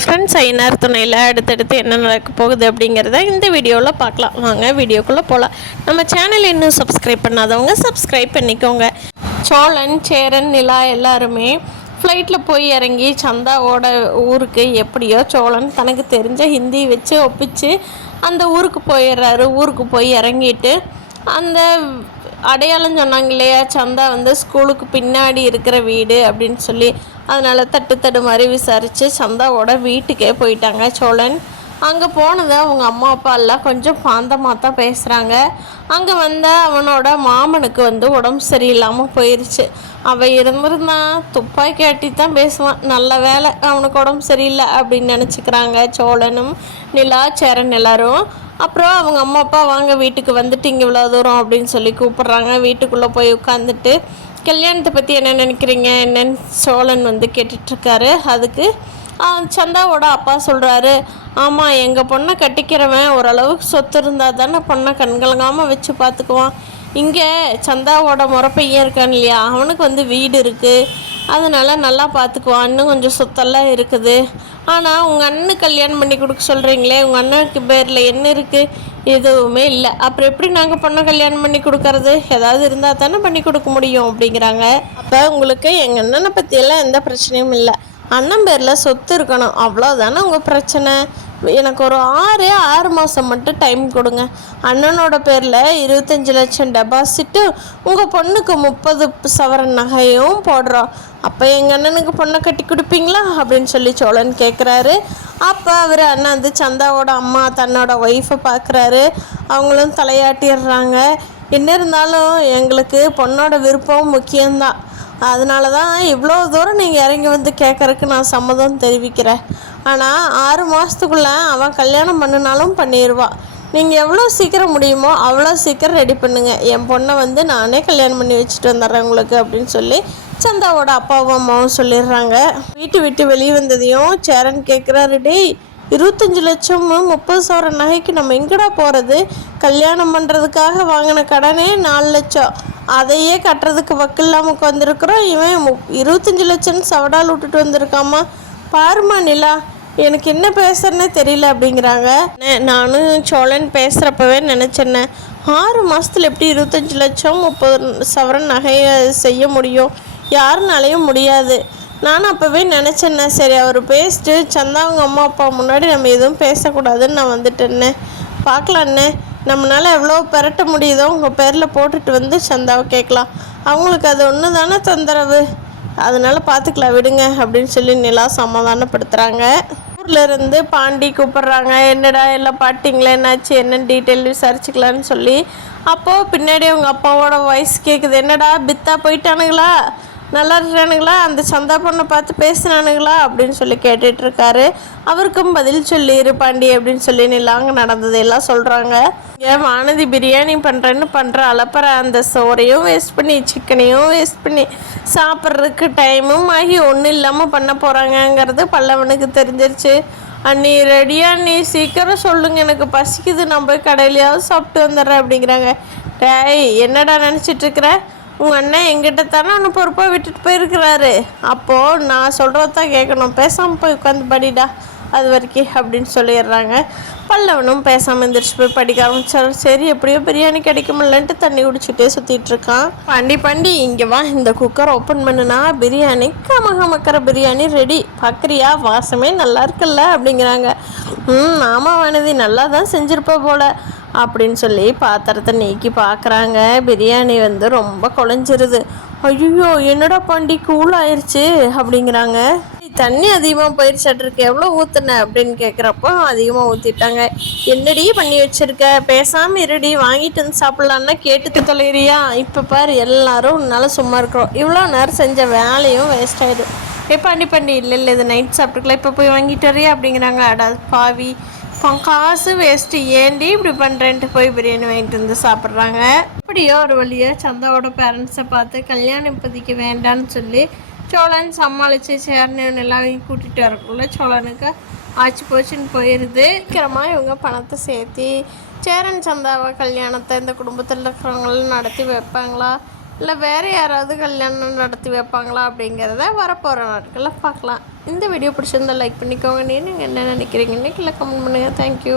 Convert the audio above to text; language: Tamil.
ஃப்ரெண்ட்ஸ் ஐநார் துணையில் அடுத்தடுத்து என்ன நடக்க போகுது அப்படிங்கிறத இந்த வீடியோவில் பார்க்கலாம். வாங்க வீடியோக்குள்ளே போகலாம். நம்ம சேனல் இன்னும் சப்ஸ்கிரைப் பண்ணாதவங்க சப்ஸ்கிரைப் பண்ணிக்கோங்க. சோழன், சேரன், நிலா எல்லாருமே ஃப்ளைட்டில் போய் இறங்கி சந்தாவோட ஊருக்கு எப்படியோ சோழன் தனக்கு தெரிஞ்ச ஹிந்தி வச்சு ஒப்பிச்சு அந்த ஊருக்கு போயிடுறாரு. ஊருக்கு போய் இறங்கிட்டு அந்த அடையாளம் சொன்னாங்க இல்லையா, சந்தா ஸ்கூலுக்கு பின்னாடி இருக்கிற வீடு அப்படின்னு சொல்லி, அதனால் தட்டு மாதிரி விசாரித்து சந்தாவோட வீட்டுக்கே போயிட்டாங்க சோழன். அங்கே போனதை அவங்க அம்மா அப்பா எல்லாம் கொஞ்சம் பாந்தமாக தான் பேசுகிறாங்க. அங்கே அவனோட மாமனுக்கு உடம்பு சரியில்லாமல் போயிடுச்சு. அவன் இருந்திருந்தான் துப்பாக்கி ஆட்டி தான் பேசுவான். நல்ல வேலை அவனுக்கு உடம்பு சரியில்லை அப்படின்னு நினச்சிக்கிறாங்க சோழனும், நிலா, சேரன் எல்லாரும். அப்புறம் அவங்க அம்மா அப்பா வாங்க வீட்டுக்கு வந்துட்டு இவ்வளோ தூரம் அப்படின்னு சொல்லி கூப்பிட்றாங்க. வீட்டுக்குள்ளே போய் உட்காந்துட்டு கல்யாணத்தை பற்றி என்ன நினைக்கிறீங்க என்னன்னு சோழன் கேட்டுட்ருக்காரு. அதுக்கு சந்தாவோட அப்பா சொல்கிறாரு, ஆமாம், எங்கள் பொண்ணை கட்டிக்கிறவன் ஓரளவுக்கு சொத்து இருந்தால் தானே பொண்ணை கண்கலங்காமல் வச்சு பார்த்துக்குவான். இங்கே சந்தாவோட முறப்பையன் இருக்கான் இல்லையா, அவனுக்கு வீடு இருக்குது, அதனால் நல்லா பார்த்துக்குவான், இன்னும் கொஞ்சம் சொத்தெல்லாம் இருக்குது. ஆனால் உங்கள் அண்ணன் கல்யாணம் பண்ணி கொடுக்க சொல்கிறீங்களே, உங்கள் அண்ணனுக்கு பேரில் என்ன இருக்குது? எதுவுமே இல்லை. அப்புறம் எப்படி நாங்கள் பொண்ணை கல்யாணம் பண்ணி கொடுக்கறது? ஏதாவது இருந்தால் தானே பண்ணி கொடுக்க முடியும் அப்படிங்கிறாங்க. அப்போ உங்களுக்கு எங்கள் அண்ணனை பற்றியெல்லாம் எந்த பிரச்சனையும் இல்லை, அண்ணன் பேரில் சொத்து இருக்கணும், அவ்வளோதானே உங்கள் பிரச்சனை. எனக்கு ஒரு 6 மாதம் மட்டும் டைம் கொடுங்க. அண்ணனோட பேரில் 25 லட்சம் டெபாசிட்டு, உங்கள் பொண்ணுக்கு 30 சவரன் நகையும் போடுறோம். அப்போ எங்கள் அண்ணனுக்கு பொண்ணை கட்டி கொடுப்பீங்களா அப்படின்னு சொல்லி சோழன் கேட்குறாரு. அப்போ அவர் அண்ணன் சந்தாவோட அம்மா தன்னோட ஒய்ஃபை பார்க்குறாரு. அவங்களும் தலையாட்டிடுறாங்க. என்ன இருந்தாலும் எங்களுக்கு பொண்ணோட விருப்பம் முக்கியம்தான், அதனால தான் இவ்வளோ தூரம் நீங்கள் இறங்கி கேட்குறக்கு நான் சம்மதம் தெரிவிக்கிறேன். ஆனால் 6 மாதத்துக்குள்ளே அவன் கல்யாணம் பண்ணினாலும் பண்ணிடுவான். நீங்கள் எவ்வளோ சீக்கிரம் முடியுமோ அவ்வளோ சீக்கிரம் ரெடி பண்ணுங்கள். என் பொண்ணை நானே கல்யாணம் பண்ணி வச்சுட்டு வந்துடுறேன் உங்களுக்கு அப்படின்னு சொல்லி சந்தாவோட அப்பாவும் அம்மாவும் சொல்லிடுறாங்க. வீட்டு விட்டு வெளியே வந்ததையும் சேரன் கேட்குறாரு, டேய் 25 லட்சம் 30 சவரன் நகைக்கு நம்ம எங்கடா போகிறது? கல்யாணம் பண்ணுறதுக்காக வாங்கின கடனே 4 லட்சம், அதையே கட்டுறதுக்கு வக்கில்லாமல் உட்காந்துருக்குறோம். இவன் 25 லட்சம் சவடால் விட்டுட்டு வந்திருக்காமா. பாருமா நிலா, எனக்கு என்ன பேசுறேன்னே தெரியல அப்படிங்கிறாங்க. நானும் சோழன் பேசுகிறப்பவே நினச்சேன்னே, 6 மாதத்தில் எப்படி 25 லட்சம் 30 சவரன் நகையை செய்ய முடியும்? யாருனாலையும் முடியாது. நானும் அப்போவே நினச்சேன்னே. சரி, அவர் பேசிட்டு சந்தா அவங்க அம்மா அப்பா முன்னாடி நம்ம எதுவும் பேசக்கூடாதுன்னு நான் வந்துட்டேன்னே. பார்க்கலான்னே, நம்மளால் எவ்வளோ பெரட்ட முடியுதோ உங்கள் பேரில் போட்டுட்டு சந்தாவை கேட்கலாம். அவங்களுக்கு அது ஒன்று தானே தொந்தரவு, அதனால் பார்த்துக்கலாம் விடுங்க அப்படின்னு சொல்லி நிலா சமாதானப்படுத்துகிறாங்க. ஊர்லேருந்து பாண்டி கூப்பிட்றாங்க. என்னடா எல்லாம் பாட்டிங்களே, என்னாச்சு, என்னென்னு டீட்டெயில் விசாரிச்சுக்கலான்னு சொல்லி. அப்போது பின்னாடி அவங்க அப்பாவோட வாய்ஸ் கேட்குது. என்னடா பித்தா போயிட்டானுங்களா, நல்லா இருக்கிறானுங்களா, அந்த சந்தா பொண்ணை பார்த்து பேசினானுங்களா அப்படின்னு சொல்லி கேட்டுட்ருக்காரு. அவருக்கும் பதில் சொல்லிடு பாண்டி அப்படின்னு சொல்லி நிலாங்க நடந்ததெல்லாம் சொல்கிறாங்க. ஏன் வானதி பிரியாணி பண்ணுறேன்னு அலப்பற அந்த சோறையும் வேஸ்ட் பண்ணி சிக்கனையும் வேஸ்ட் பண்ணி சாப்பிட்றதுக்கு டைமும் ஆகி ஒன்றும் இல்லாமல் பண்ண போகிறாங்கங்கிறது பல்லவனுக்கு தெரிஞ்சிருச்சு. அண்ணி ரெடியா, நீ சீக்கிரம் சொல்லுங்க, எனக்கு பசிக்குது, நான் போய் கடையிலையாவது சாப்பிட்டு வந்துடுறேன் அப்படிங்கிறாங்க. டேய் என்னடா நினச்சிட்ருக்குற, உங்கள் அண்ணன் எங்கிட்ட தானே ஒன்று பொறுப்பாக விட்டுட்டு போயிருக்கிறாரு, அப்போது நான் சொல்கிறதான் கேட்கணும், பேசாமல் போய் உட்காந்து படிடா அது வரைக்கும் அப்படின்னு சொல்லிடுறாங்க. பல்லவனும் பேசாமல் எந்திரிச்சு போய் படிக்க ஆரம்பிச்சார். சரி, எப்படியோ பிரியாணி கிடைக்குமில்லன்ட்டு தண்ணி குடிச்சிட்டே சுற்றிட்டுருக்கான். பாண்டி இங்கே வா, இந்த குக்கர் ஓப்பன் பண்ணுனா பிரியாணி கமக்கிற பிரியாணி ரெடி, பார்க்குறியா, வாசமே நல்லா இருக்குல்ல அப்படிங்கிறாங்க. ஆமாம் வானதி, நல்லா தான் செஞ்சுருப்ப போல் அப்படின்னு சொல்லி பாத்திரத்தை நீக்கி பார்க்குறாங்க. பிரியாணி ரொம்ப குழஞ்சிருது. ஐயோ என்னடா பாண்டி கூல் ஆயிடுச்சு அப்படிங்கிறாங்க. தண்ணி அதிகமாக போயிடுச்சாட்டிருக்கு, எவ்வளோ ஊற்றுன அப்படின்னு கேட்குறப்போ அதிகமாக ஊற்றிட்டாங்க. என்னடி பண்ணி வச்சுருக்க, பேசாமல் இருடி, வாங்கிட்டு வந்து சாப்பிட்லான்னா கேட்டு தொலைறியா, இப்போ பாரு எல்லாரும் உன்னால் சும்மா இருக்கிறோம், இவ்வளோ நேரம் செஞ்ச வேலையும் வேஸ்ட் ஆகிடும். பாண்டி இல்லை இது நைட் சாப்பிட்டுக்கலாம், இப்போ போய் வாங்கிட்டு வரியா அப்படிங்கிறாங்க. அடா பாவி, காசு வேஸ்ட்டு, ஏண்டி இப்படி பண்ணுறேன்ட்டு போய் பிரியாணி வாங்கிட்டு சாப்பிட்றாங்க. அப்படியோ ஒரு வழியாக சந்தாவோட பேரண்ட்ஸை பார்த்து கல்யாணம் இப்போதைக்கு வேண்டான்னு சொல்லி சோழன் சமாளித்து சேர்னு எல்லாரையும் கூட்டிகிட்டு வரக்குள்ள சோழனுக்கு ஆச்சு போச்சுன்னு போயிடுது. சீக்கிரமாக இவங்க பணத்தை சேர்த்தி சேரன் சந்தாவை கல்யாணத்தை இந்த குடும்பத்தில் இருக்கிறவங்களும் நடத்தி வைப்பாங்களா இல்லை வேறு யாராவது கல்யாணம் நடத்தி வைப்பாங்களா அப்படிங்கிறத வரப்போகிற நாட்களில் பார்க்கலாம். இந்த வீடியோ பிடிச்சிருந்தால் லைக் பண்ணிக்கோங்க. நீங்கள் என்ன நினைக்கிறீங்கன்னு கீழே கமெண்ட் பண்ணுங்கள். தேங்க்யூ.